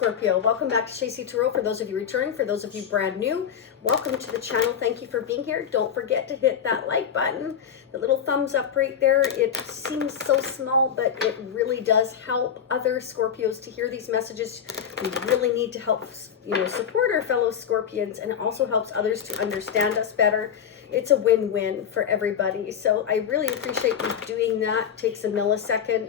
Scorpio, welcome back to Shacy Tarot. For those of you returning, for those of you brand new, welcome to the channel. Thank you for being here. Don't forget to hit that like button, the little thumbs up right there. It seems so small, but it really does help other Scorpios to hear these messages. We really need to help, support our fellow Scorpions, and it also helps others to understand us better. It's a win-win for everybody. So I really appreciate you doing that. It takes a millisecond.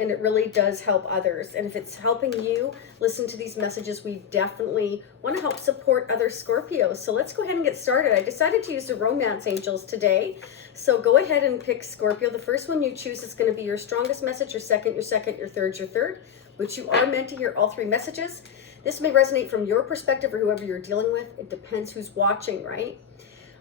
And it really does help others. And if it's helping you listen to these messages, we definitely want to help support other Scorpios. So let's go ahead and get started. I decided to use the romance angels today. So go ahead and pick Scorpio. The first one you choose is going to be your strongest message, your second, your third, which you are meant to hear all three messages. This may resonate from your perspective or whoever you're dealing with. It depends who's watching, right?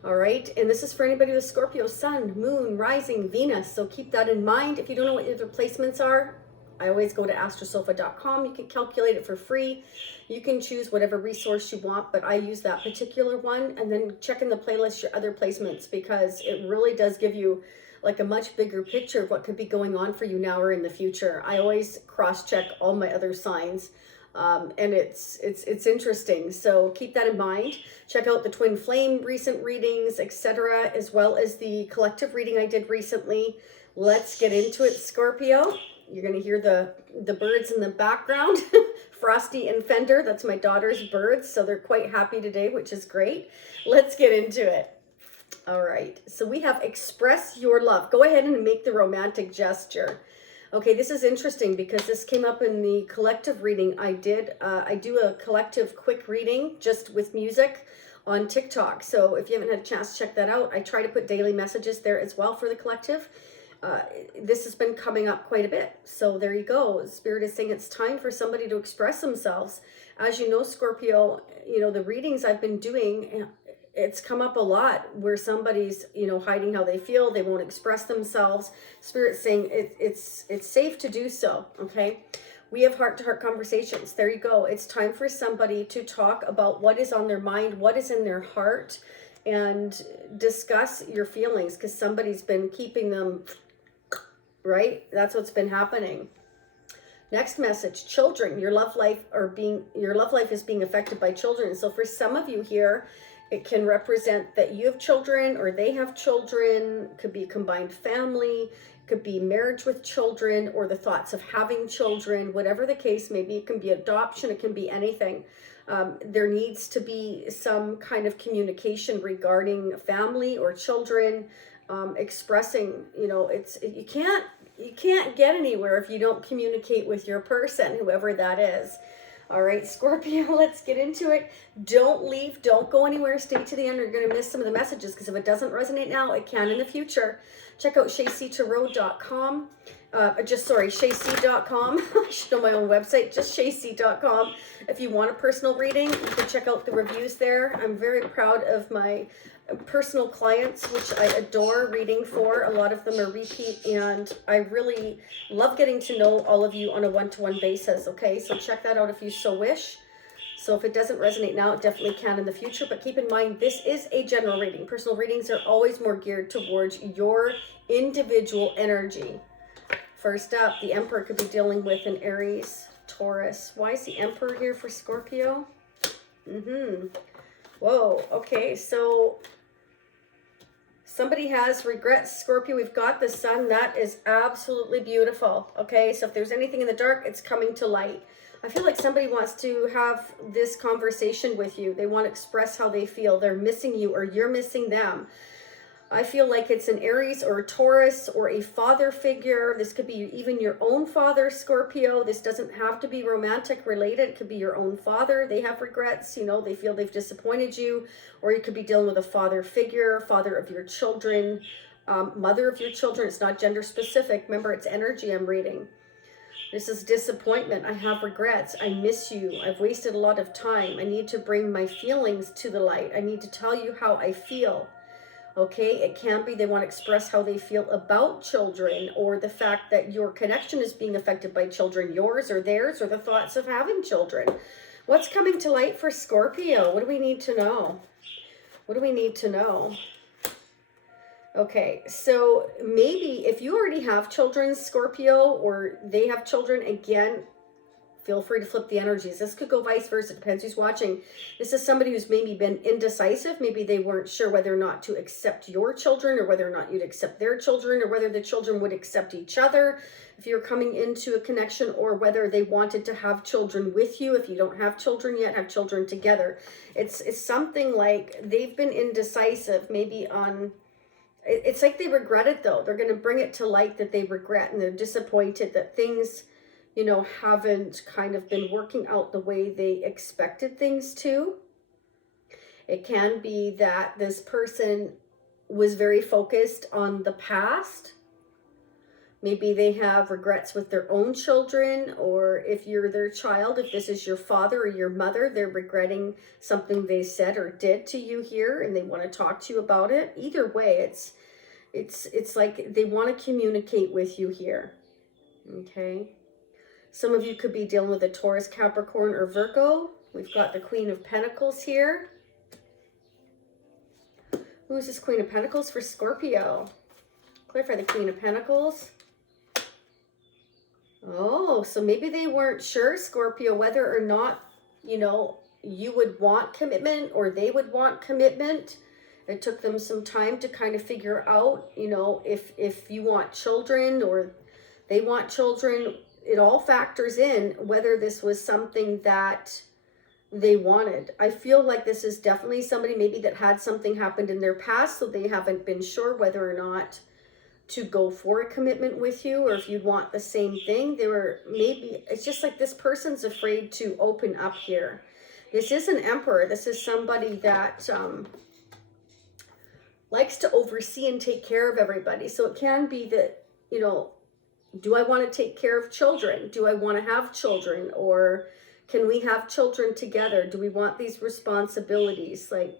All right, and this is for anybody with Scorpio Sun, Moon, Rising, Venus. So keep that in mind. If you don't know what your placements are, I always go to astrosofa.com. You can calculate it for free. You can choose whatever resource you want, but I use that particular one. And then check in the playlist your other placements, because it really does give you like a much bigger picture of what could be going on for you now or in the future. I always cross-check all my other signs. And it's interesting, so keep that in mind. Check out the twin flame recent readings, etc., as well as the collective reading I did recently. Let's get into it, Scorpio. You're going to hear the birds in the background. Frosty and Fender, that's my daughter's birds, so they're quite happy today, which is great. Let's get into it. All right, so we have express your love. Go ahead and make the romantic gesture. Okay, this is interesting because this came up in the collective reading I did. I do a collective quick reading just with music on TikTok. So if you haven't had a chance to check that out, I try to put daily messages there as well for the collective. This has been coming up quite a bit. So there you go. Spirit is saying it's time for somebody to express themselves. As you know, Scorpio, the readings I've been doing, it's come up a lot where somebody's, hiding how they feel. They won't express themselves. Spirit's saying it's safe to do so, okay? We have heart-to-heart conversations. There you go. It's time for somebody to talk about what is on their mind, what is in their heart, and discuss your feelings, because somebody's been keeping them, right? That's what's been happening. Next message, children. Your love life is being affected by children. So for some of you here, it can represent that you have children or they have children. Could be a combined family, could be marriage with children, or the thoughts of having children. Whatever the case may be, it can be adoption, it can be anything. There needs to be some kind of communication regarding family or children, expressing, you can't get anywhere if you don't communicate with your person, whoever that is. All right, Scorpio, let's get into it. Don't leave. Don't go anywhere. Stay to the end. You're going to miss some of the messages, because if it doesn't resonate now, it can in the future. Check out shacytarot.com. Shacy.com. I should know my own website. Just shacy.com. If you want a personal reading, you can check out the reviews there. I'm very proud of my personal clients, which I adore reading for. A lot of them are repeat, and I really love getting to know all of you on a one-to-one basis. Okay, so check that out if you so wish. So if it doesn't resonate now, it definitely can in the future, but keep in mind this is a general reading. Personal readings are always more geared towards your individual energy. First up, the Emperor could be dealing with an Aries, Taurus. Why is the Emperor here for Scorpio? Whoa, okay, so somebody has regrets, Scorpio. We've got the Sun. That is absolutely beautiful. Okay, so if there's anything in the dark, it's coming to light. I feel like somebody wants to have this conversation with you. They want to express how they feel. They're missing you, or you're missing them. I feel like it's an Aries or a Taurus or a father figure. This could be even your own father, Scorpio. This doesn't have to be romantic related. It could be your own father. They have regrets, they feel they've disappointed you. Or you could be dealing with a father figure, father of your children, mother of your children. It's not gender specific. Remember, it's energy I'm reading. This is disappointment. I have regrets. I miss you. I've wasted a lot of time. I need to bring my feelings to the light. I need to tell you how I feel. Okay, it can be they want to express how they feel about children, or the fact that your connection is being affected by children, yours or theirs, or the thoughts of having children. What's coming to light for Scorpio? What do we need to know? What do we need to know? Okay, so maybe if you already have children, Scorpio, or they have children, again, Feel free to flip the energies. This could go vice versa. Depends who's watching. This is somebody who's maybe been indecisive. Maybe they weren't sure whether or not to accept your children, or whether or not you'd accept their children, or whether the children would accept each other if you're coming into a connection, or whether they wanted to have children with you. If you don't have children yet, have children together. It's something like they've been indecisive, maybe on... It's like they regret it, though. They're going to bring it to light that they regret, and they're disappointed that things, you know, haven't kind of been working out the way they expected things to. It can be that this person was very focused on the past. Maybe they have regrets with their own children, or if you're their child, if this is your father or your mother, they're regretting something they said or did to you here, and they want to talk to you about it. Either way, it's like they want to communicate with you here. Okay. Some of you could be dealing with a Taurus, Capricorn, or Virgo. We've got the Queen of Pentacles here. Who is this Queen of Pentacles for Scorpio? Clarify the Queen of Pentacles. Oh, so maybe they weren't sure, Scorpio, whether or not, you know, you would want commitment or they would want commitment. It took them some time to kind of figure out, you know, if you want children or they want children. It all factors in whether this was something that they wanted. I feel like this is definitely somebody maybe that had something happened in their past, so they haven't been sure whether or not to go for a commitment with you, or if you want the same thing. They were maybe, it's just like this person's afraid to open up here. This is an Emperor. This is somebody that likes to oversee and take care of everybody. So it can be that, you know, do I want to take care of children? Do I want to have children? Or can we have children together? Do we want these responsibilities? Like,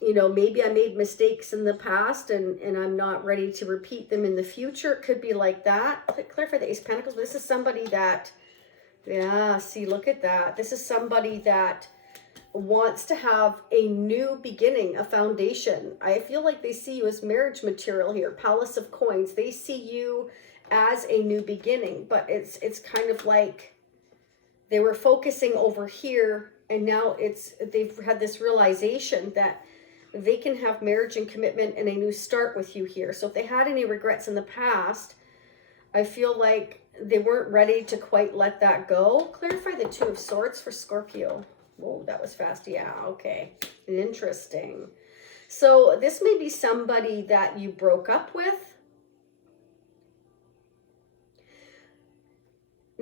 you know, maybe I made mistakes in the past and I'm not ready to repeat them in the future. It could be like that. Clarify the Ace of Pentacles. This is somebody that, yeah, see, look at that. This is somebody that wants to have a new beginning, a foundation. I feel like they see you as marriage material here. Palace of Coins. They see you as a new beginning, but it's kind of like they were focusing over here, and now they've had this realization that they can have marriage and commitment and a new start with you here. So if they had any regrets in the past, I feel like they weren't ready to quite let that go. Clarify the Two of Swords for Scorpio. Whoa, that was fast. Yeah, okay. Interesting. So this may be somebody that you broke up with.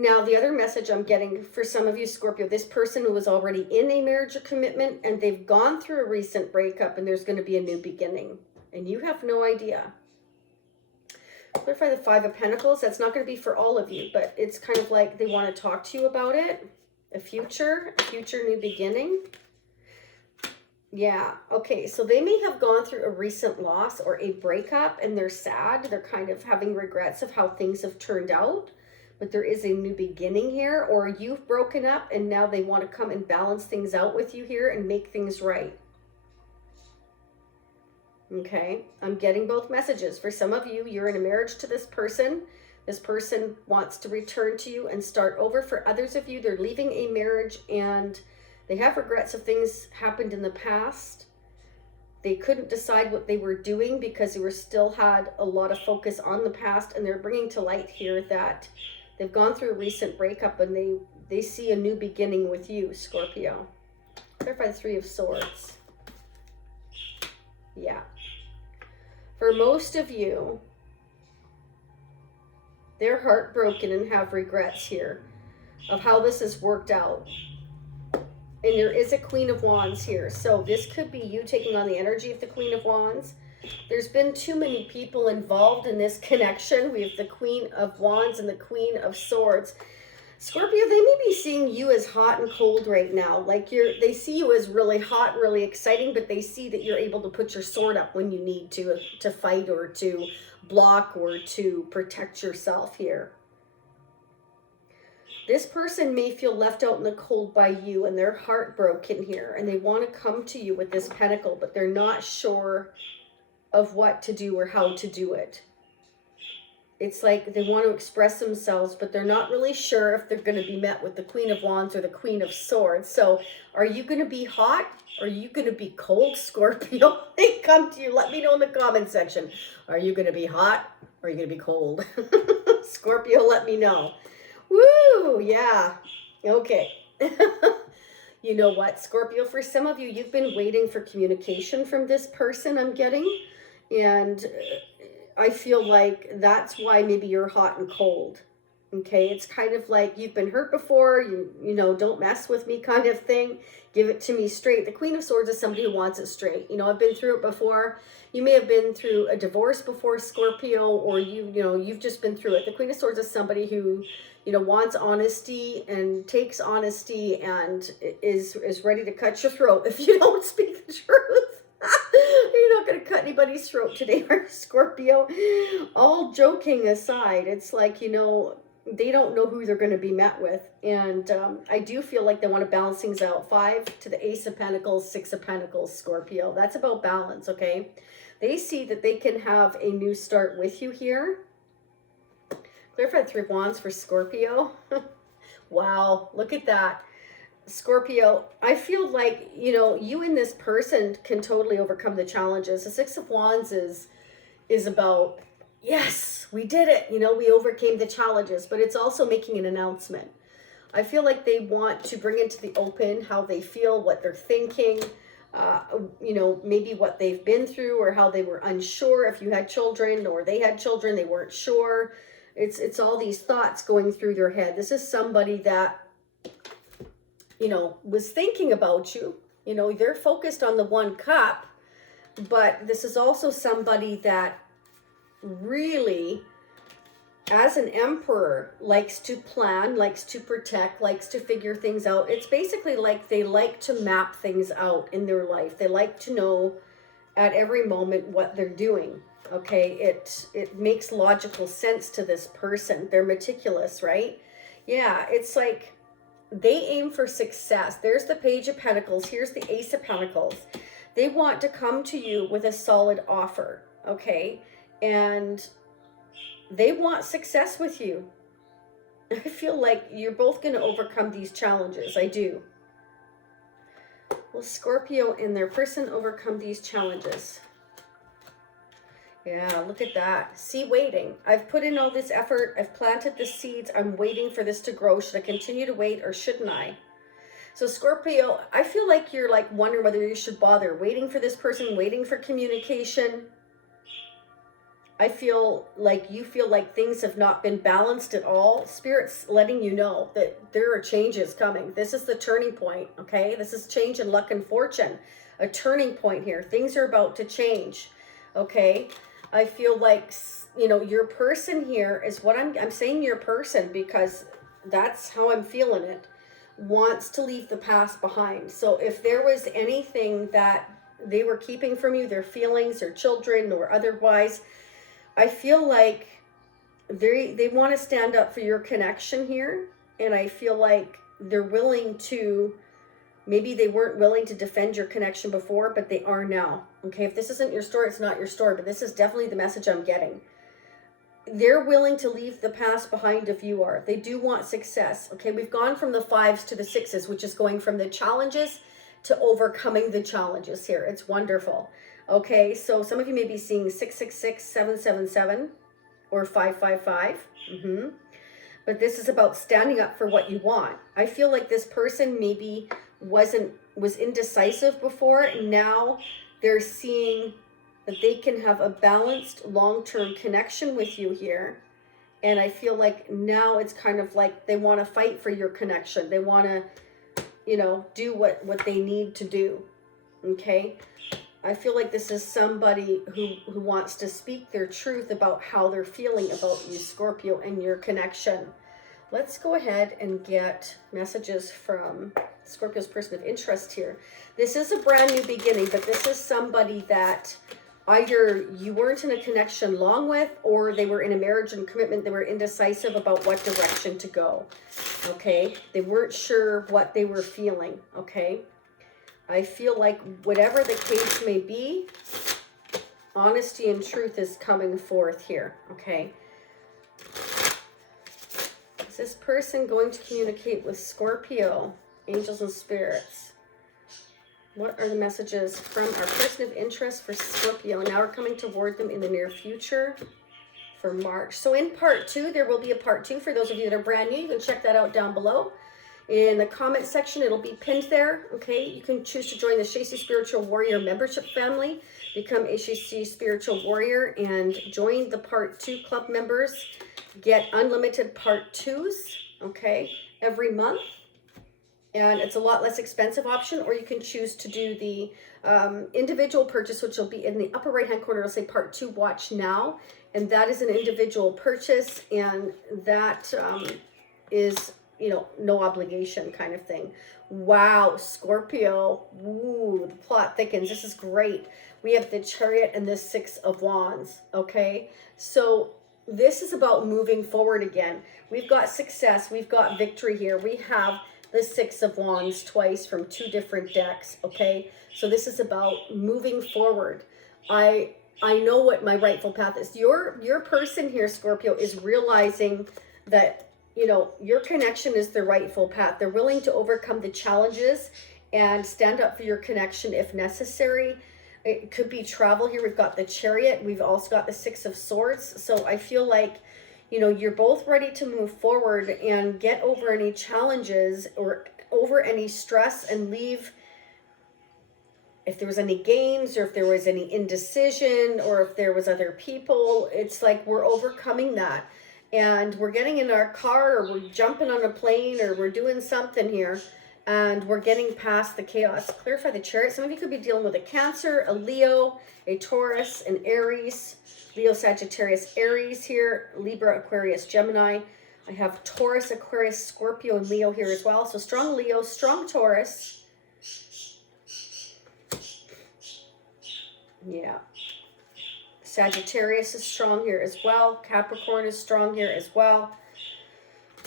Now, the other message I'm getting for some of you, Scorpio, this person who was already in a marriage or commitment, and they've gone through a recent breakup, and there's going to be a new beginning, and you have no idea. Clarify the Five of Pentacles. That's not going to be for all of you, but it's kind of like they want to talk to you about it. A future new beginning. Yeah, okay, so they may have gone through a recent loss or a breakup, and they're sad. They're kind of having regrets of how things have turned out. But there is a new beginning here, or you've broken up and now they want to come and balance things out with you here and make things right. Okay, I'm getting both messages. For some of you, you're in a marriage to this person. This person wants to return to you and start over. For others of you, they're leaving a marriage and they have regrets of things happened in the past. They couldn't decide what they were doing because they were still had a lot of focus on the past, and they're bringing to light here that they've gone through a recent breakup and they see a new beginning with you, Scorpio. Clarify the Three of Swords. Yeah. For most of you, they're heartbroken and have regrets here of how this has worked out. And there is a Queen of Wands here. So this could be you taking on the energy of the Queen of Wands. There's been too many people involved in this connection. We have the Queen of Wands and the Queen of Swords. Scorpio, they may be seeing you as hot and cold right now. Like they see you as really hot, really exciting, but they see that you're able to put your sword up when you need to fight or to block or to protect yourself here. This person may feel left out in the cold by you, and they're heartbroken here, and they want to come to you with this pentacle, but they're not sure of what to do or how to do it. it's like they want to express themselves, but they're not really sure if they're going to be met with the Queen of Wands or the Queen of Swords. So are you going to be hot? Or are you going to be cold, Scorpio? They come to you. Let me know in the comment section. Are you going to be hot? Or are you going to be cold? Scorpio, let me know. Woo! Yeah. Okay. You know what, Scorpio, for some of you, you've been waiting for communication from this person, I'm getting. And I feel like that's why maybe you're hot and cold. Okay, it's kind of like you've been hurt before, you know, don't mess with me kind of thing. Give it to me straight. The Queen of Swords is somebody who wants it straight. You know, I've been through it before. You may have been through a divorce before, Scorpio, or you know, you've just been through it. The Queen of Swords is somebody who, you know, wants honesty and takes honesty and is ready to cut your throat if you don't speak the truth. You're not going to cut anybody's throat today, Scorpio. All joking aside, it's like, you know, they don't know who they're going to be met with. And I do feel like they want to balance things out. 5 to the Ace of Pentacles, 6 of Pentacles, Scorpio. That's about balance, okay? They see that they can have a new start with you here. Clarified 3 of Wands for Scorpio. Wow, look at that. Scorpio, I feel like, you know, you and this person can totally overcome the challenges. The 6 of Wands is about, yes, we did it. You know, we overcame the challenges, but it's also making an announcement. I feel like they want to bring into the open how they feel, what they're thinking, you know, maybe what they've been through or how they were unsure. If you had children or they had children, they weren't sure. It's all these thoughts going through their head. This is somebody that, you know, was thinking about you. You know, they're focused on the 1 cup, but this is also somebody that really, as an emperor, likes to plan, likes to protect, likes to figure things out. It's basically like they like to map things out in their life. They like to know at every moment what they're doing. Okay, it makes logical sense to this person. They're meticulous, right? Yeah, it's like they aim for success. There's the Page of Pentacles. Here's the Ace of Pentacles. They want to come to you with a solid offer, okay? And they want success with you. I feel like you're both going to overcome these challenges. I do. Will Scorpio and their person overcome these challenges? Yeah, look at that. See, waiting. I've put in all this effort. I've planted the seeds. I'm waiting for this to grow. Should I continue to wait or shouldn't I? So Scorpio, I feel like you're like wondering whether you should bother waiting for this person, waiting for communication. I feel like you feel like things have not been balanced at all. Spirit's letting you know that there are changes coming. This is the turning point, okay? This is change in luck and fortune. A turning point here. Things are about to change, okay? I feel like, you know, your person here is what I'm saying your person because that's how I'm feeling it, wants to leave the past behind. So if there was anything that they were keeping from you, their feelings or children or otherwise, I feel like they want to stand up for your connection here. And I feel like they're willing to, maybe they weren't willing to defend your connection before, but they are now. Okay, if this isn't your story, it's not your story, but this is definitely the message I'm getting. They're willing to leave the past behind if you are. They do want success. Okay, we've gone from the 5s to the 6s, which is going from the challenges to overcoming the challenges here. It's wonderful. Okay, so some of you may be seeing 666, 777, or 555. But this is about standing up for what you want. I feel like this person maybe was indecisive before, and now they're seeing that they can have a balanced long-term connection with you here. And I feel like now it's kind of like they want to fight for your connection. They want to, you know, do what they need to do. Okay? I feel like this is somebody who wants to speak their truth about how they're feeling about you, Scorpio, and your connection. Let's go ahead and get messages from Scorpio's person of interest here. This is a brand new beginning, but this is somebody that either you weren't in a connection long with, or they were in a marriage and commitment. They were indecisive about what direction to go. Okay? They weren't sure what they were feeling. Okay? I feel like whatever the case may be, honesty and truth is coming forth here. Okay? this person going to communicate with Scorpio, angels and spirits? What are the messages from our person of interest for Scorpio? Now we're coming toward them in the near future for March. So in part 2, there will be a part 2 for those of you that are brand new. You can check that out down below. In the comment section, it'll be pinned there, okay? You can choose to join the Shacy Spiritual Warrior membership family, become a Shacy Spiritual Warrior, and join the part 2 club members. Get unlimited part 2s, okay, every month. And it's a lot less expensive option, or you can choose to do the individual purchase, which will be in the upper right-hand corner. It'll say part 2, watch now. And that is an individual purchase, and that is, you know, no obligation kind of thing. Wow, Scorpio. Ooh, the plot thickens. This is great. We have the Chariot and the 6 of Wands, okay? So this is about moving forward again. We've got success. We've got victory here. We have the 6 of Wands twice from 2 different decks, okay? So this is about moving forward. I know what my rightful path is. Your person here, Scorpio, is realizing that, you know, your connection is the rightful path. They're willing to overcome the challenges and stand up for your connection if necessary. It could be travel here. We've got the Chariot. We've also got the 6 of Swords. So I feel like, you know, you're both ready to move forward and get over any challenges or over any stress and leave. If there was any games, or if there was any indecision, or if there was other people, it's like we're overcoming that. And we're getting in our car, or we're jumping on a plane, or we're doing something here, and we're getting past the chaos. Clarify the Chariot. Some of you could be dealing with a Cancer, a Leo, a Taurus, an Aries, Leo, Sagittarius, Aries here, Libra, Aquarius, Gemini. I have Taurus, Aquarius, Scorpio, and Leo here as well. So strong Leo, strong Taurus. Yeah. Sagittarius is strong here as well. Capricorn is strong here as well.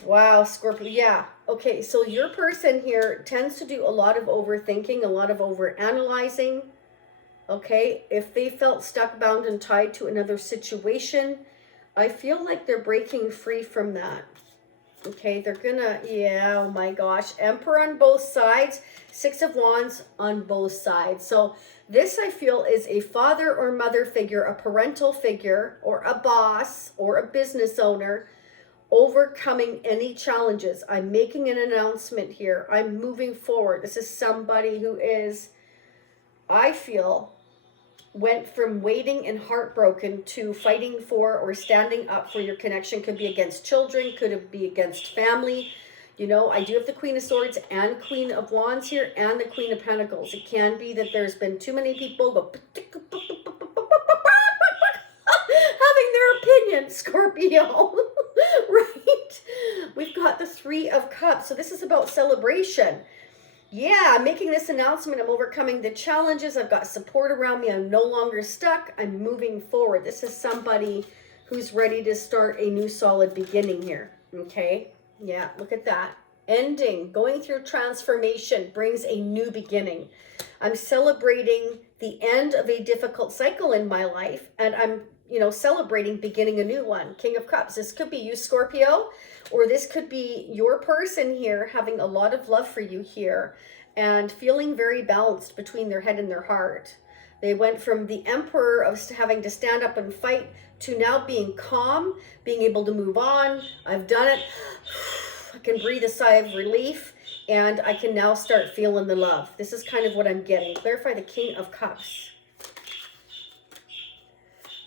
Wow, Scorpio. Yeah. Okay, so your person here tends to do a lot of overthinking, a lot of overanalyzing. Okay, if they felt stuck, bound, and tied to another situation, I feel like they're breaking free from that. Okay, they're gonna, yeah, oh my gosh. Emperor on both sides, 6 of Wands on both sides. So this, I feel, is a father or mother figure, a parental figure, or a boss, or a business owner, overcoming any challenges. I'm making an announcement here. I'm moving forward. This is somebody who is, I feel, went from waiting and heartbroken to fighting for or standing up for your connection. Could be against children, could be against family. You know, I do have the Queen of Swords and Queen of Wands here, and the Queen of Pentacles. It can be that there's been too many people having their opinion, Scorpio. Right? We've got the 3 of Cups. So this is about celebration. Yeah, I'm making this announcement. I'm overcoming the challenges. I've got support around me. I'm no longer stuck. I'm moving forward. This is somebody who's ready to start a new solid beginning here. Okay? Yeah, look at that. Ending, going through transformation brings a new beginning. I'm celebrating the end of a difficult cycle in my life, and I'm, you know, celebrating beginning a new one. King of Cups. This could be you, Scorpio, or this could be your person here having a lot of love for you here and feeling very balanced between their head and their heart. They went from the Emperor of having to stand up and fight to now being calm, being able to move on. I've done it. I can breathe a sigh of relief, and I can now start feeling the love. This is kind of what I'm getting. Clarify the King of Cups.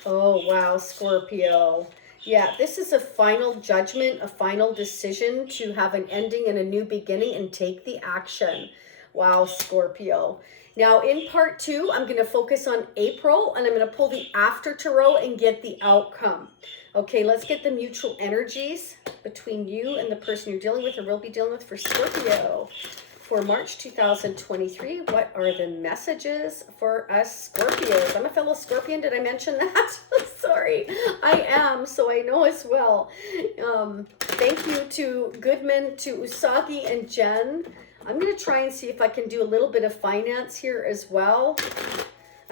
Oh, wow, Scorpio. Yeah, this is a final judgment, a final decision to have an ending and a new beginning and take the action. Wow, Scorpio. Now, in part 2, I'm going to focus on April, and I'm going to pull the after tarot and get the outcome. Okay, let's get the mutual energies between you and the person you're dealing with or will be dealing with for Scorpio. For March 2023, what are the messages for us Scorpios? I'm a fellow Scorpion. Did I mention that? Sorry, I am, so I know as well. Thank you to Goodman, to Usagi and Jen. I'm going to try and see if I can do a little bit of finance here as well.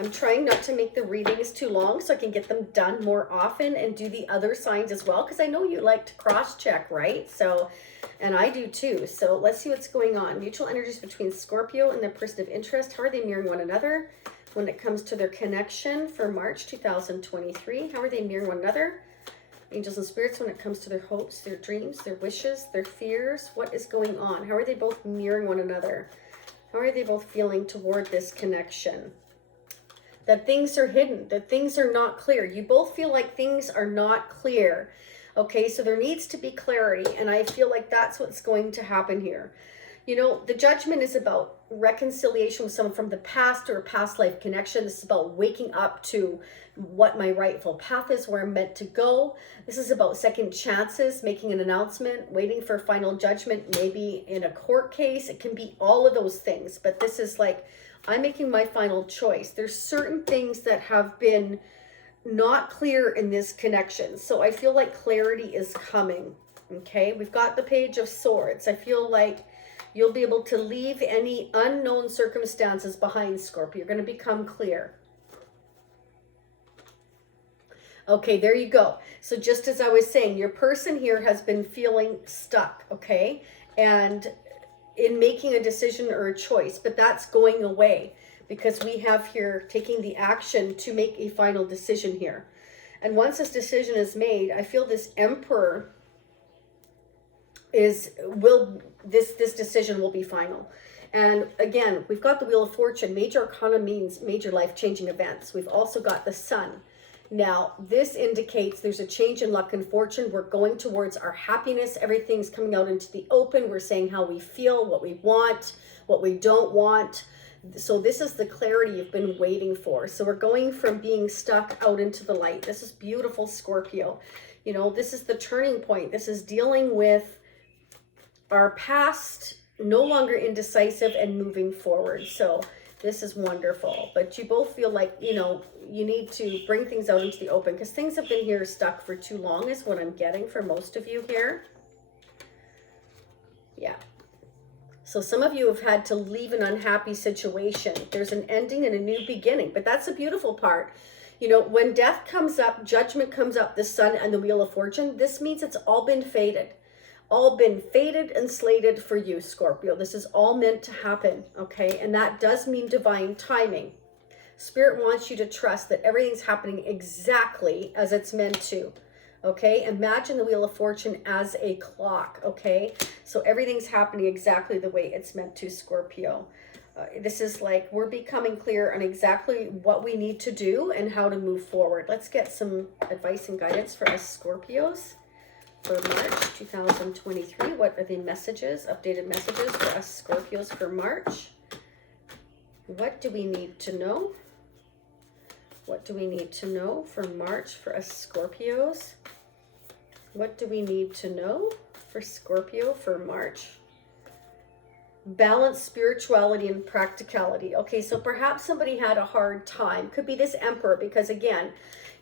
I'm trying not to make the readings too long so I can get them done more often and do the other signs as well, because I know you like to cross-check, right? So, and I do too. So let's see what's going on. Mutual energies between Scorpio and their person of interest. How are they mirroring one another when it comes to their connection for March 2023? How are they mirroring one another? Angels and spirits when it comes to their hopes, their dreams, their wishes, their fears. What is going on? How are they both mirroring one another? How are they both feeling toward this connection? That things are hidden, that things are not clear. You both feel like things are not clear. Okay, so there needs to be clarity, and I feel like that's what's going to happen here. You know, the judgment is about reconciliation with someone from the past or a past life connection. This is about waking up to what my rightful path is, where I'm meant to go. This is about second chances, making an announcement, waiting for final judgment, maybe in a court case. It can be all of those things, but this is like, I'm making my final choice. There's certain things that have been not clear in this connection. So I feel like clarity is coming. Okay, we've got the Page of Swords. I feel like you'll be able to leave any unknown circumstances behind, Scorpio. You're going to become clear. Okay, there you go. So just as I was saying, your person here has been feeling stuck, okay? And in making a decision or a choice, but that's going away because we have here taking the action to make a final decision here. And once this decision is made, I feel this Emperor this decision will be final. And again, we've got the Wheel of Fortune. Major Arcana means major life-changing events. We've also got the Sun. Now, this indicates there's a change in luck and fortune. We're going towards our happiness. Everything's coming out into the open. We're saying how we feel, what we want, what we don't want. So this is the clarity you've been waiting for. So we're going from being stuck out into the light. This is beautiful, Scorpio. You know, this is the turning point. This is dealing with our past, no longer indecisive, and moving forward. So this is wonderful. But you both feel like, you know, you need to bring things out into the open because things have been here stuck for too long is what I'm getting for most of you here. Yeah. So some of you have had to leave an unhappy situation. There's an ending and a new beginning, but that's the beautiful part. You know, when death comes up, judgment comes up, the Sun and the Wheel of Fortune, this means it's all been fated. All been fated and slated for you, Scorpio. This is all meant to happen, okay? And that does mean divine timing. Spirit wants you to trust that everything's happening exactly as it's meant to, okay? Imagine the Wheel of Fortune as a clock, okay? So everything's happening exactly the way it's meant to, Scorpio. This is like we're becoming clear on exactly what we need to do and how to move forward. Let's get some advice and guidance for us Scorpios for March 2023. What are the messages, updated messages for us Scorpios for March? What do we need to know? What do we need to know for March for us Scorpios? What do we need to know for Scorpio for March? Balance spirituality and practicality. Okay, so perhaps somebody had a hard time. Could be this Emperor, because again,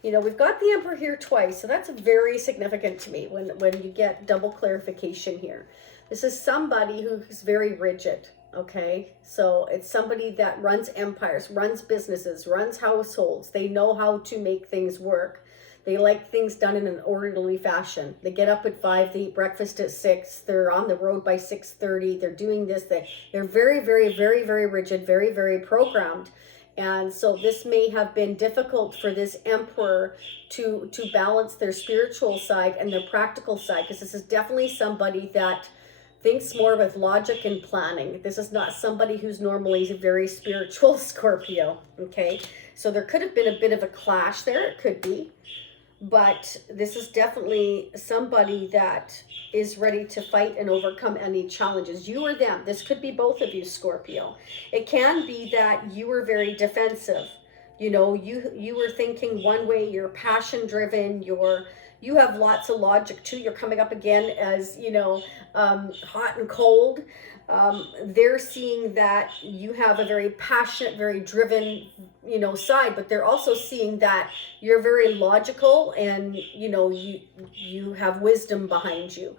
you know, we've got the Emperor here twice, so that's very significant to me when you get double clarification here. This is somebody who's very rigid, okay? So it's somebody that runs empires, runs businesses, runs households. They know how to make things work. They like things done in an orderly fashion. They get up at 5, they eat breakfast at 6, they're on the road by 6:30, they're doing this, they're very, very, very, very rigid, very, very programmed. And so this may have been difficult for this Emperor to balance their spiritual side and their practical side, because this is definitely somebody that thinks more with logic and planning. This is not somebody who's normally very spiritual, Scorpio, okay? So there could have been a bit of a clash there, it could be. But this is definitely somebody that is ready to fight and overcome any challenges. You or them. This could be both of you, Scorpio. It can be that you were very defensive. You know, you were thinking one way, you're passion driven, you have lots of logic too. You're coming up again as, you know, hot and cold. They're seeing that you have a very passionate, very driven, you know, side, but they're also seeing that you're very logical and, you know, you have wisdom behind you.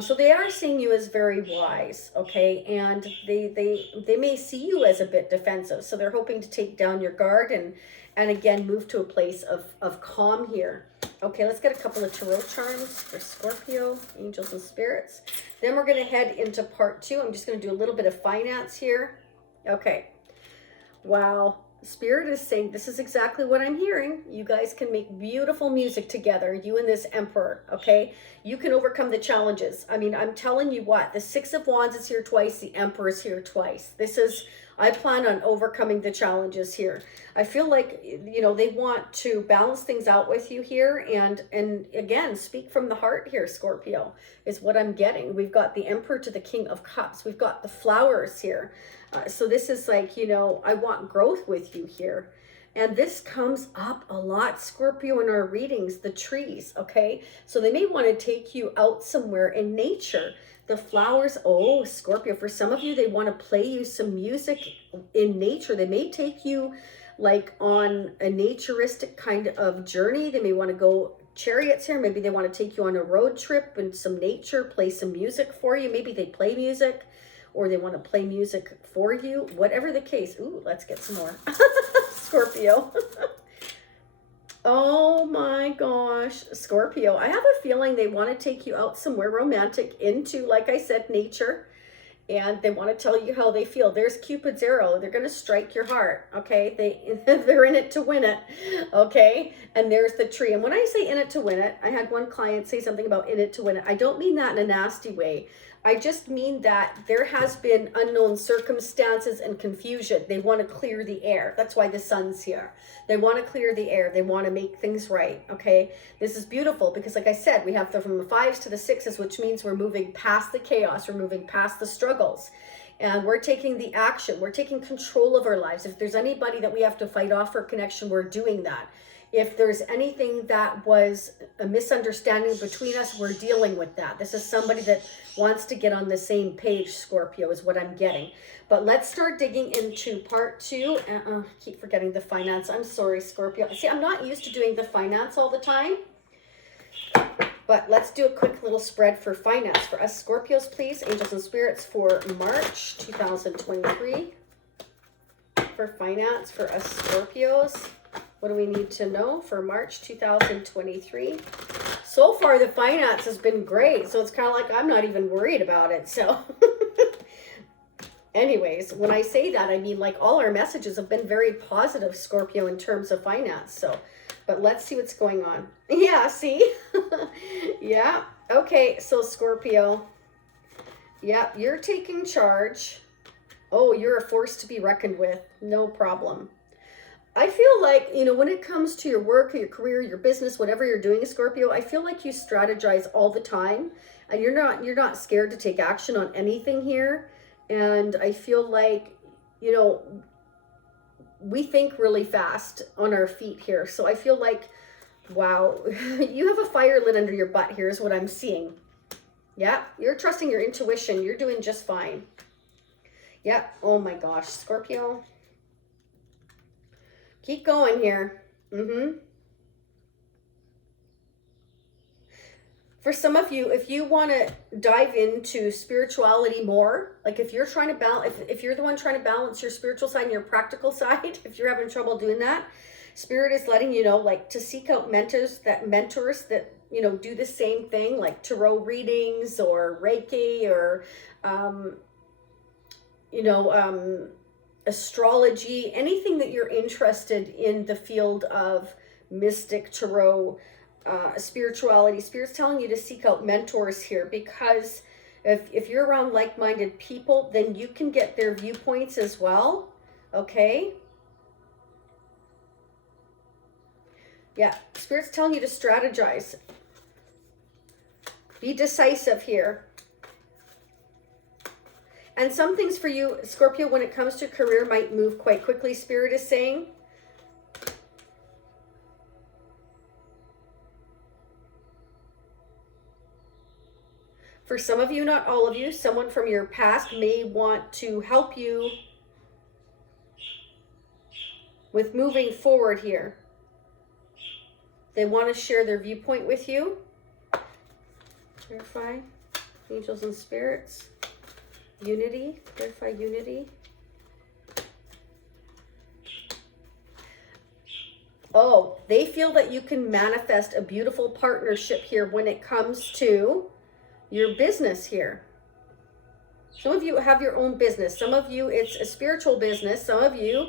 So they are seeing you as very wise, okay? And they may see you as a bit defensive. So they're hoping to take down your guard and again, move to a place of calm here. Okay, let's get a couple of tarot charms for Scorpio, angels and spirits. Then we're going to head into part 2. I'm just going to do a little bit of finance here. Okay. Wow. Spirit is saying, this is exactly what I'm hearing. You guys can make beautiful music together, you and this Emperor, okay? You can overcome the challenges. I mean, I'm telling you what, the Six of Wands is here twice, the Emperor is here twice. I plan on overcoming the challenges here. I feel like, you know, they want to balance things out with you here. And again, speak from the heart here, Scorpio, is what I'm getting. We've got the Emperor to the King of Cups. We've got the flowers here. So this is like, you know, I want growth with you here. And this comes up a lot, Scorpio, in our readings, the trees, okay? So they may want to take you out somewhere in nature. The flowers, oh, Scorpio, for some of you, they want to play you some music in nature. They may take you like on a naturistic kind of journey. They may want to go chariots here. Maybe they want to take you on a road trip and some nature, play some music for you. Maybe they play music or they want to play music for you. Whatever the case. Ooh, let's get some more. Scorpio. Oh my gosh, Scorpio. I have a feeling they want to take you out somewhere romantic into, like I said, nature. And they want to tell you how they feel. There's Cupid's arrow. They're going to strike your heart, okay? They're in it to win it, okay? And there's the tree. And when I say in it to win it, I had one client say something about in it to win it. I don't mean that in a nasty way. I just mean that there has been unknown circumstances and confusion. They want to clear the air. That's why the sun's here. They want to clear the air. They want to make things right, okay? This is beautiful because, like I said, we have from the 5s to the 6s, which means we're moving past the chaos. We're moving past the struggles. And we're taking the action. We're taking control of our lives. If there's anybody that we have to fight off for connection, we're doing that. If there's anything that was a misunderstanding between us, we're dealing with that. This is somebody that wants to get on the same page, Scorpio, is what I'm getting. But let's start digging into part 2. I keep forgetting the finance. I'm sorry, Scorpio. See, I'm not used to doing the finance all the time. But let's do a quick little spread for finance. For us Scorpios, please, angels and spirits, for March 2023. For finance, for us Scorpios. What do we need to know for March 2023? So far, the finance has been great. So it's kind of like I'm not even worried about it. So anyways, when I say that, I mean like all our messages have been very positive, Scorpio, in terms of finance. So, but let's see what's going on. Yeah, see? Yeah. Okay, so Scorpio. Yeah, you're taking charge. Oh, you're a force to be reckoned with. No problem. I feel like, you know, when it comes to your work, your career, your business, whatever you're doing, Scorpio, I feel like you strategize all the time and you're not scared to take action on anything here. And I feel like, you know, we think really fast on our feet here. So I feel like, wow, you have a fire lit under your butt here is what I'm seeing. Yeah, you're trusting your intuition. You're doing just fine. Yeah, oh my gosh, Scorpio. Keep going here. For some of you, if you want to dive into spirituality more, like if you're trying to balance, if you're the one trying to balance your spiritual side and your practical side, if you're having trouble doing that, Spirit is letting you know, like, to seek out mentors that, you know, do the same thing, like tarot readings or Reiki or, you know, astrology, anything that you're interested in the field of mystic, tarot, spirituality. Spirit's telling you to seek out mentors here, because if you're around like-minded people, then you can get their viewpoints as well. Okay. Yeah, Spirit's telling you to strategize. Be decisive here. And some things for you, Scorpio, when it comes to career, might move quite quickly, Spirit is saying. For some of you, not all of you, someone from your past may want to help you with moving forward here. They want to share their viewpoint with you. Clarify. Angels and spirits. Unity. Clarify unity. Oh, they feel that you can manifest a beautiful partnership here when it comes to your business here. Some of you have your own business. Some of you, it's a spiritual business. Some of you,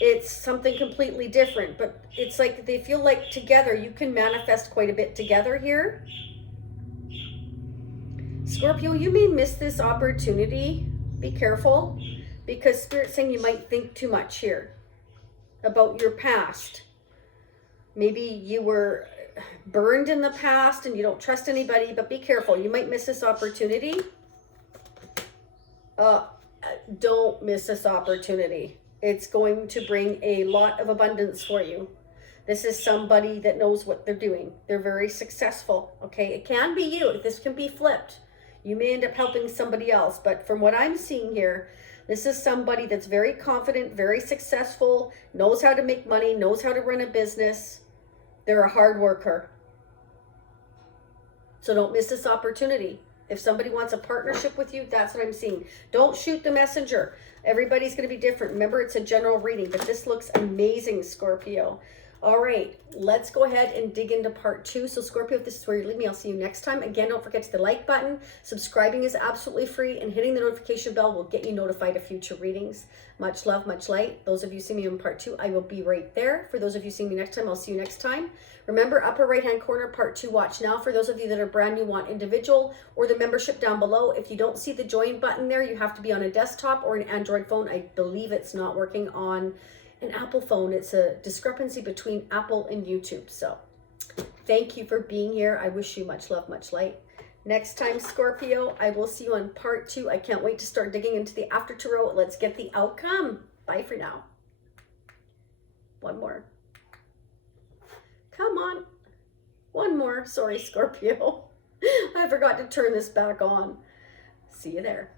it's something completely different. But it's like they feel like together you can manifest quite a bit together here. Scorpio, you may miss this opportunity. Be careful, because Spirit's saying you might think too much here about your past. Maybe you were burned in the past and you don't trust anybody, but be careful. You might miss this opportunity. Don't miss this opportunity. It's going to bring a lot of abundance for you. This is somebody that knows what they're doing. They're very successful, okay? It can be you. This can be flipped. You may end up helping somebody else, but from what I'm seeing here, this is somebody that's very confident, very successful, knows how to make money, knows how to run a business. They're a hard worker. So don't miss this opportunity. If somebody wants a partnership with you, that's what I'm seeing. Don't shoot the messenger. Everybody's going to be different. Remember, it's a general reading, but this looks amazing, Scorpio. All right, let's go ahead and dig into part 2. So Scorpio, if this is where you leave me, I'll see you next time. Again, don't forget to the like button. Subscribing is absolutely free, and hitting the notification bell will get you notified of future readings. Much love, much light. Those of you see me in part 2, I will be right there. For those of you seeing me next time, I'll see you next time. Remember, upper right-hand corner, part 2, watch now. For those of you that are brand new, want individual or the membership down below. If you don't see the join button there, you have to be on a desktop or an Android phone. I believe it's not working on an Apple phone. It's a discrepancy between Apple and YouTube. So thank you for being here. I wish you much love, much light. Next time, Scorpio, I will see you on part 2. I can't wait to start digging into the after tarot. Let's get the outcome. Bye for now. One more. Come on. One more. Sorry, Scorpio. I forgot to turn this back on. See you there.